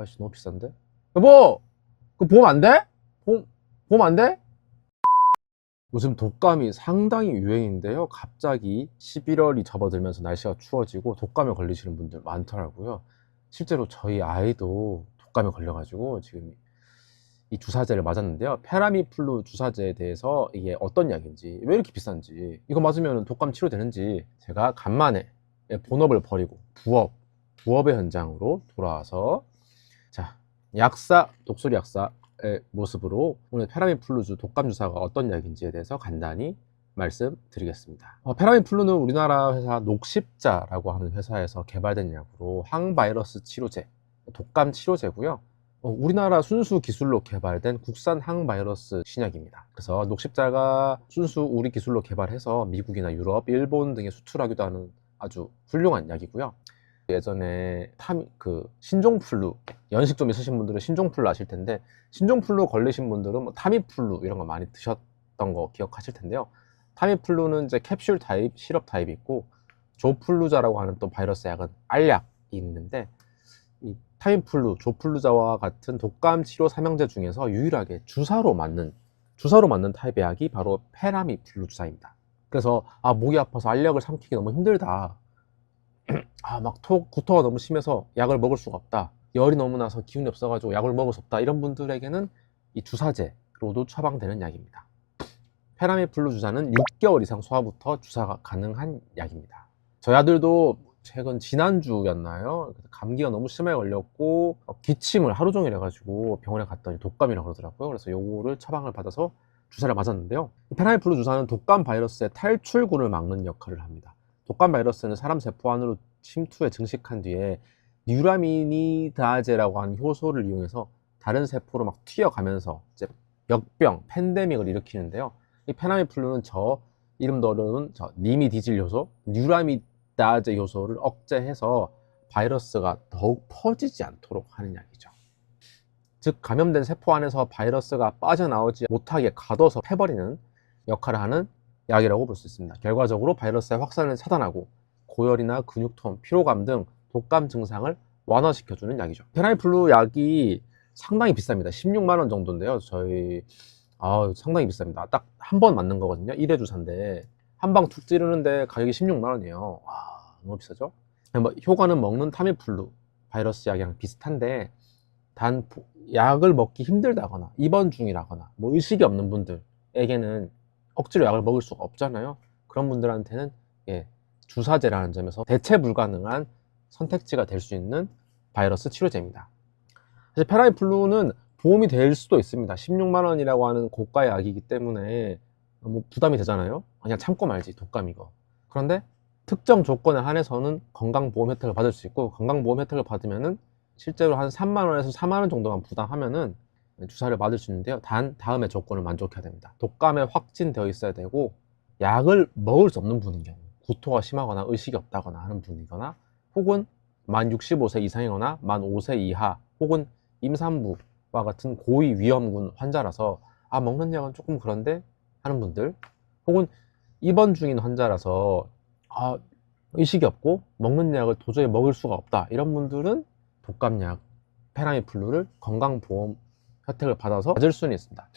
아씨 너무 비싼데? 여보! 그 보험 안 돼? 보험 안 돼? 요즘 독감이 상당히 유행인데요. 갑자기 11월이 접어들면서 날씨가 추워지고 독감에 걸리시는 분들 많더라고요. 실제로 저희 아이도 독감에 걸려가지고 지금 이 주사제를 맞았는데요. 페라미플루 주사제에 대해서 이게 어떤 약인지, 왜 이렇게 비싼지, 이거 맞으면 독감 치료되는지 제가 간만에 본업을 버리고 부업의 현장으로 돌아와서 자, 약사, 독수리 약사의 모습으로 오늘 페라미플루주 독감 주사가 어떤 약인지에 대해서 간단히 말씀드리겠습니다. 페라미플루는 우리나라 회사 녹십자라고 하는 회사에서 개발된 약으로 항바이러스 치료제, 독감 치료제고요. 우리나라 순수 기술로 개발된 국산 항바이러스 신약입니다. 그래서 녹십자가 순수 우리 기술로 개발해서 미국이나 유럽, 일본 등에 수출하기도 하는 아주 훌륭한 약이고요. 예전에 신종플루, 연식 좀 있으신 분들은 신종플루 아실 텐데, 신종플루 걸리신 분들은 뭐 타미플루 이런 거 많이 드셨던 거 기억하실 텐데요. 타미플루는 이제 캡슐 타입, 시럽 타입이 있고, 조플루자라고 하는 또 바이러스 약은 알약이 있는데, 이 타미플루, 조플루자와 같은 독감 치료 삼형제 중에서 유일하게 주사로 맞는 타입의 약이 바로 페라미플루 주사입니다. 그래서 목이 아파서 알약을 삼키기 너무 힘들다, 막 구토가 너무 심해서 약을 먹을 수가 없다, 열이 너무 나서 기운이 없어가지고 약을 먹을 수 없다, 이런 분들에게는 이 주사제로도 처방되는 약입니다. 페라미플루 주사는 6개월 이상 소아부터 주사가 가능한 약입니다. 저희 아들도 최근 지난주였나요? 감기가 너무 심하게 걸렸고 기침을 하루 종일 해가지고 병원에 갔더니 독감이라고 그러더라고요. 그래서 요거를 처방을 받아서 주사를 맞았는데요. 페라미플루 주사는 독감 바이러스의 탈출구를 막는 역할을 합니다. 독감 바이러스는 사람 세포 안으로 침투해 증식한 뒤에 뉴라미니다제라고 하는 효소를 이용해서 다른 세포로 막 튀어가면서 이제 역병, 팬데믹을 일으키는데요. 이 페라미플루는 이름도 어려운 니미디질 효소, 뉴라미다제 효소를 억제해서 바이러스가 더욱 퍼지지 않도록 하는 약이죠. 즉, 감염된 세포 안에서 바이러스가 빠져나오지 못하게 가둬서 패버리는 역할을 하는 약이라고 볼 수 있습니다. 결과적으로 바이러스의 확산을 차단하고 고열이나 근육통, 피로감 등 독감 증상을 완화시켜주는 약이죠. 페라미플루 약이 상당히 비쌉니다. 16만 원 정도인데요. 상당히 비쌉니다. 딱 한 번 맞는 거거든요. 1회 주사인데 한 방 툭 찌르는데 가격이 16만 원이에요. 와, 너무 비싸죠? 효과는 먹는 타미플루 바이러스 약이랑 비슷한데, 단 약을 먹기 힘들다거나 입원 중이라거나 뭐 의식이 없는 분들에게는 억지로 약을 먹을 수가 없잖아요. 그런 분들한테는 주사제라는 점에서 대체 불가능한 선택지가 될 수 있는 바이러스 치료제입니다. 사실 페라미플루는 보험이 될 수도 있습니다. 16만 원이라고 하는 고가의 약이기 때문에 너무 부담이 되잖아요. 그냥 참고 말지, 독감 이거. 그런데 특정 조건에 한해서는 건강보험 혜택을 받을 수 있고, 건강보험 혜택을 받으면은 실제로 한 3만 원에서 4만 원 정도만 부담하면은 주사를 맞을 수 있는데요. 단 다음의 조건을 만족해야 됩니다. 독감에 확진되어 있어야 되고, 약을 먹을 수 없는 분인 경우, 구토가 심하거나 의식이 없다거나 하는 분이거나, 혹은 만 65세 이상이거나 만 5세 이하, 혹은 임산부와 같은 고위 위험군 환자라서 먹는 약은 조금 그런데 하는 분들, 혹은 입원 중인 환자라서 의식이 없고 먹는 약을 도저히 먹을 수가 없다, 이런 분들은 독감약 페라미플루를 건강보험 혜택을 받아서 맞을 수는 있습니다.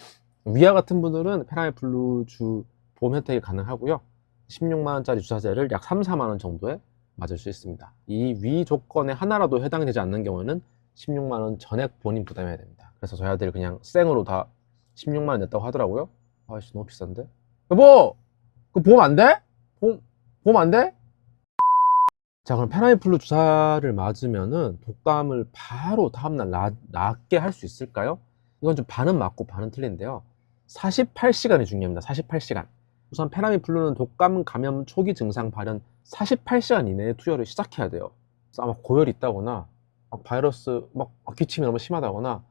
위와 같은 분들은 페라미플루 주 보험 혜택이 가능하고요. 16만 원짜리 주사제를 약 3, 4만 원 정도에 맞을 수 있습니다. 이 위 조건에 하나라도 해당이 되지 않는 경우에는 16만 원 전액 본인 부담해야 됩니다. 그래서 저희 아들이 그냥 생으로 다 16만 원 냈다고 하더라고요. 아씨 너무 비싼데? 여보! 그 보험 안 돼? 보험 안 돼? 자, 그럼 페라미플루 주사를 맞으면은 독감을 바로 다음날 낫게 할 수 있을까요? 이건 좀 반은 맞고 반은 틀린데요. 48시간이 중요합니다. 48시간. 우선 페라미플루는 독감 감염 초기 증상 발현 48시간 이내에 투여를 시작해야 돼요. 그래서 아마 고열이 있다거나 바이러스 기침이 너무 심하다거나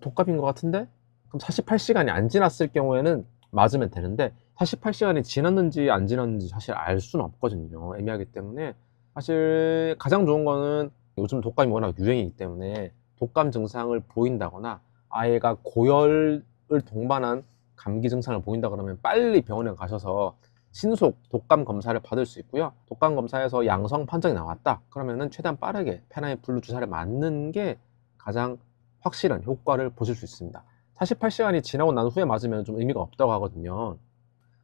독감인 것 같은데, 그럼 48시간이 안 지났을 경우에는 맞으면 되는데, 48시간이 지났는지 안 지났는지 사실 알 수는 없거든요. 애매하기 때문에 사실 가장 좋은 거는, 요즘 독감이 워낙 유행이기 때문에 독감 증상을 보인다거나 아이가 고열을 동반한 감기 증상을 보인다 그러면 빨리 병원에 가셔서 신속 독감 검사를 받을 수 있고요. 독감 검사에서 양성 판정이 나왔다 그러면은 최대한 빠르게 페라미플루 주사를 맞는 게 가장 확실한 효과를 보실 수 있습니다. 48시간이 지나고 난 후에 맞으면 좀 의미가 없다고 하거든요.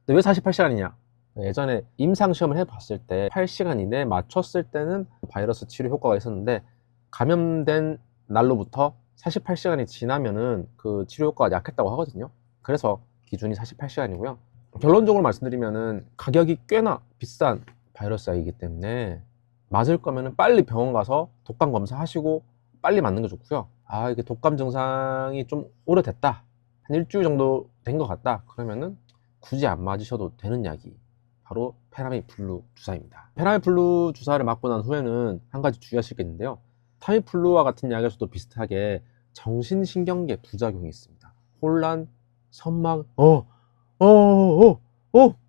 근데 왜 48시간이냐? 예전에 임상시험을 해봤을 때 8시간 이내에 맞췄을 때는 바이러스 치료 효과가 있었는데, 감염된 날로부터 48시간이 지나면은 그 치료 효과가 약했다고 하거든요. 그래서 기준이 48시간이고요. 결론적으로 말씀드리면은 가격이 꽤나 비싼 바이러스이기 때문에 맞을 거면은 빨리 병원 가서 독감 검사하시고 빨리 맞는 게 좋고요. 아, 이게 독감 증상이 좀 오래됐다, 한 일주일 정도 된 것 같다, 그러면은 굳이 안 맞으셔도 되는 약이 바로 페라미플루 주사입니다. 페라미플루 주사를 맞고 난 후에는 한 가지 주의하실 게 있는데요. 타미플루와 같은 약에서도 비슷하게 정신신경계 부작용이 있습니다. 혼란, 선망,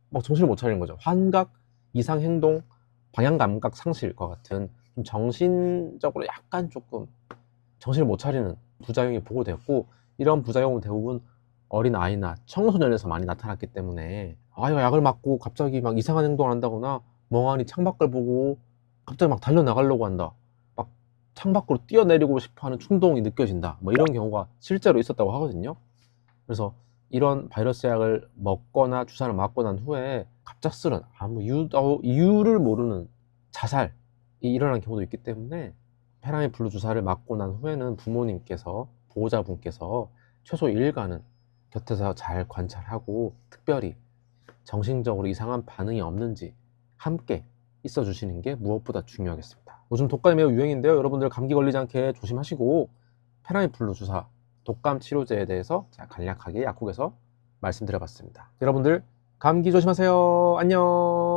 막 정신을 못 차리는 거죠. 환각, 이상 행동, 방향 감각 상실과 같은 좀 정신적으로 약간 조금 정신을 못 차리는 부작용이 보고되었고, 이런 부작용은 대부분 어린 아이나 청소년에서 많이 나타났기 때문에 아이가 약을 맞고 갑자기 막 이상한 행동을 한다거나 멍하니 창밖을 보고 갑자기 막 달려나가려고 한다, 막 창밖으로 뛰어내리고 싶어하는 충동이 느껴진다, 뭐 이런 경우가 실제로 있었다고 하거든요. 그래서 이런 바이러스 약을 먹거나 주사를 맞고 난 후에 갑작스런 아무 이유를 모르는 자살이 일어나는 경우도 있기 때문에 페라미플루 주사를 맞고 난 후에는 부모님께서, 보호자분께서 최소 2일간은 곁에서 잘 관찰하고 특별히 정신적으로 이상한 반응이 없는지 함께 있어 주시는 게 무엇보다 중요하겠습니다. 요즘 독감이 매우 유행인데요. 여러분들 감기 걸리지 않게 조심하시고, 페라미플루 주사 독감 치료제에 대해서 간략하게 약국에서 말씀드려봤습니다. 여러분들 감기 조심하세요. 안녕.